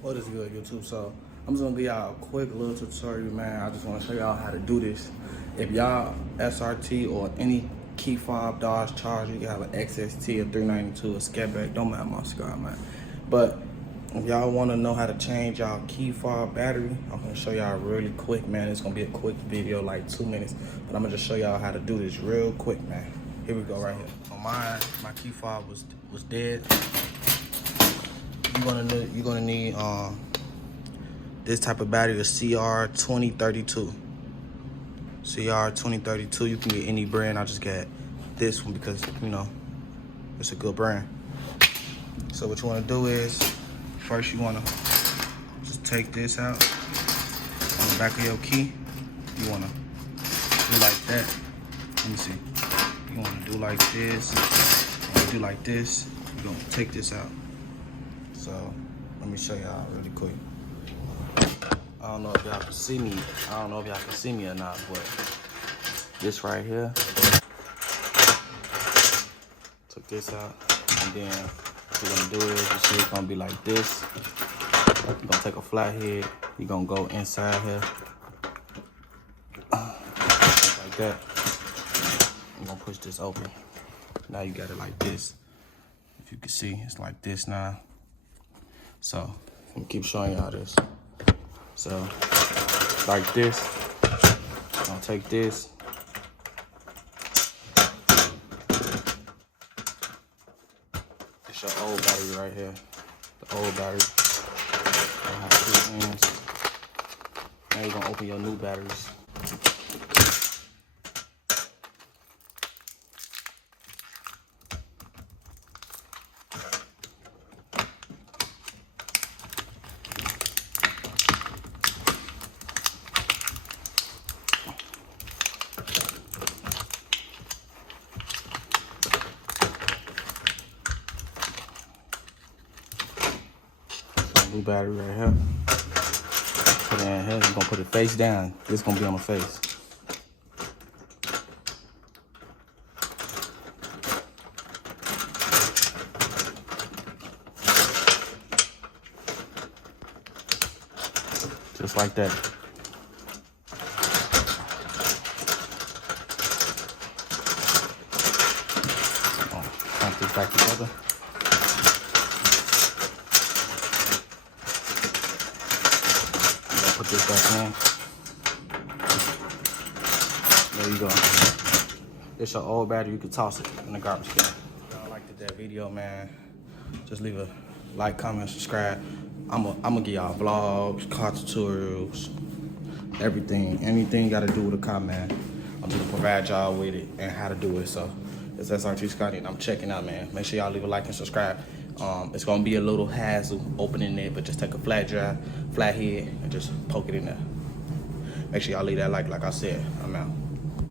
What is good, YouTube? So I'm just gonna give y'all a quick little tutorial, man. I just wanna show y'all how to do this. If y'all SRT or any key fob Dodge Charger, you have an XST, a 392, a Scareback, don't matter my cigar, man. But if y'all wanna know how to change y'all key fob battery, I'm gonna show y'all really quick, man. It's gonna be a quick video, like 2 minutes, but I'm gonna just show y'all how to do this real quick, man. Here we go, right here. On mine, my key fob was dead. You're gonna need this type of battery, a CR2032. CR2032. You can get any brand. I just got this one because it's a good brand. So what you want to do is first you want to just take this out on the back of your key. You want to do like that. Let me see. You want to do like this. You want to do like this. You're gonna take this out. So let me show y'all really quick. I don't know if y'all can see me. I don't know if y'all can see me or not, but this right here. Took this out, and then what we're gonna do is, you see it's gonna be like this. You're gonna take a flathead. You're gonna go inside here, like that. I'm gonna push this open. Now you got it like this. If you can see, it's like this now. So I'm gonna keep showing y'all this. So like this, I'm gonna take this. It's your old battery right here. The old battery. I have 2 ends. Now you're gonna open your new batteries. New battery right here. Put it in here. You're gonna put it face down. This gonna be on the face. Just like that. Clamp this back together. Put this back in. There you go. It's your old battery. You can toss it in the garbage can. If y'all liked that video, man, just leave a like, comment, subscribe. I'm gonna give y'all vlogs, car tutorials, everything. Anything you gotta do with a car, man, I'm gonna provide y'all with it and how to do it. So it's SRTSCOTTY, and I'm checking out, man. Make sure y'all leave a like and subscribe. It's gonna be a little hassle opening it, but just take a flat head, and just poke it in there. Make sure y'all leave that like I said. I'm out.